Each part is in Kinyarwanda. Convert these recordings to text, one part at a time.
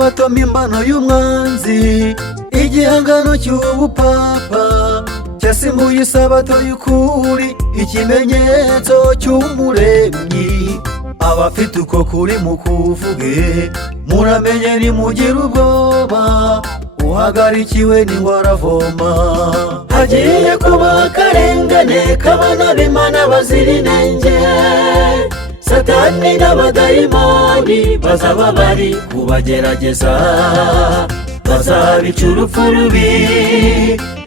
isabato mpimbano y'umwanzi, igihangano cy'ubupapa cyasimbuye isabato y'ukuri, ikimenyetso cy'umuremyi. Abafite uko kuri mukuvuge, muramenye ntimugire ubwoba, uhagarikiwe n'ingwara avoma. Hagiye kuba akarengane k'abana b'Imana bazira inenge, Satani n'abadayimoni bazaba bari kubagerageza, bazabica urupfu rubi,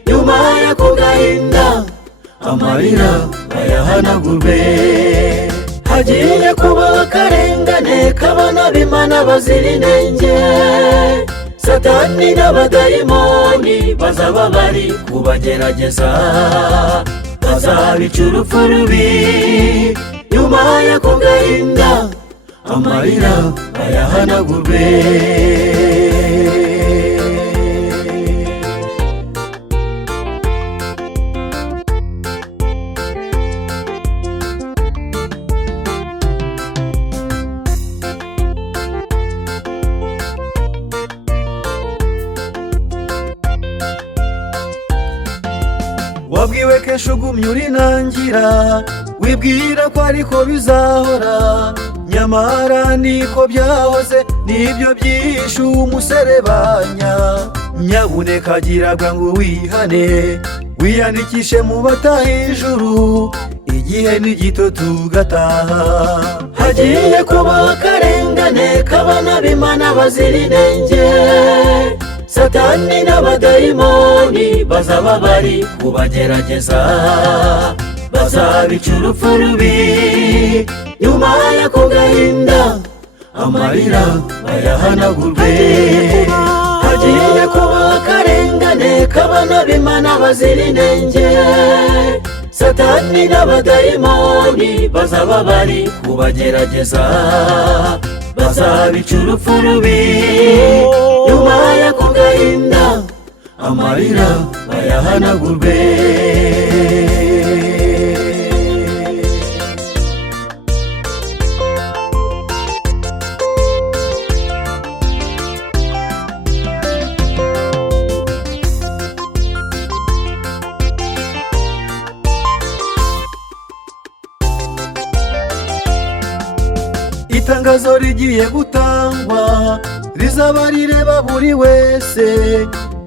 nyuma yo kugahinda amarira bayahanagurwe. Hagiye kuba akarengane k'abana b'Imana bazira inenge, Satani n'abadayimoni bazaba bari kubagerageza, bazabica urupfu rubi, nyuma yo kugahinda amarira bayahanagurwe. Wabwiwe kenshi ugumye urinangira, wibwira ko ariko bizahora, nyamara niko byahoze, nibyo byishe umuserebanya. Nyabuneka giraga ngo wihane, wiyandikishe mu bataha ijuru, igihe ni gito tugataha. Hagiye kuba akarengane k'abana b'Imana bazira inenge, Satani n'abadayimoni bazaba bari kubagerageza, bazabica urupfu rubi, nyuma yo kugahinda amarira bayahanagurwe. Hagiye kuba akarengane k'abana b'Imana bazira inenge, Satani n'abadayimoni bazaba bari kubagerageza, bazabica urupfu rubi, nyuma yo kugahinda amarira bayahanagurwe. Itangazo rigiye gutangwa, rizaba rireba buri wese,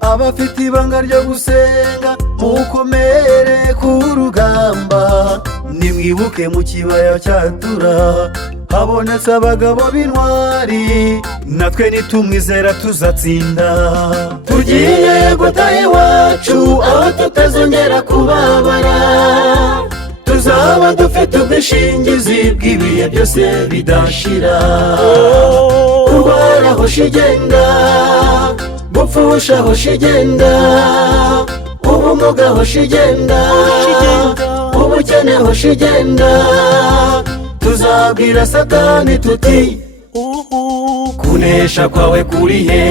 abafite ibanga ryo gusenga mukomere ku rugamba. Nimwibuke mu kibaya cyatura habonetse abagabo b'intwari, natwe nitumwizera tuzatsinda. Tugiye gutaha iwacu aho tutazongera kubabara, tuzaba dufite ubwishingizi bw'ibihe byose bidashira. Kurwara hosha igenda, gupfusha hosha igenda, ubumuga hosha igenda, ubukene hosha igenda. Tuzabwira Satani tuti kunesha kwawe kuri he.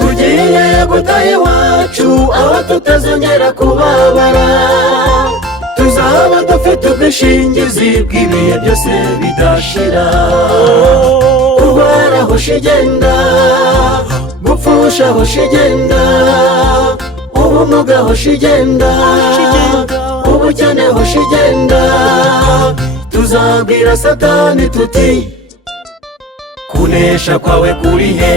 Tugiye gutaha iwacu aho tutazongera kubabara, tuzaba dufite ubwishingizi bw'ibihe byose bidashira. Kurwara hosha igenda, gupfusha hosha igenda, ubumuga hosha igenda, ubukene hosha igenda. Tuzabwira Satani tuti kunesha kwawe kuri he.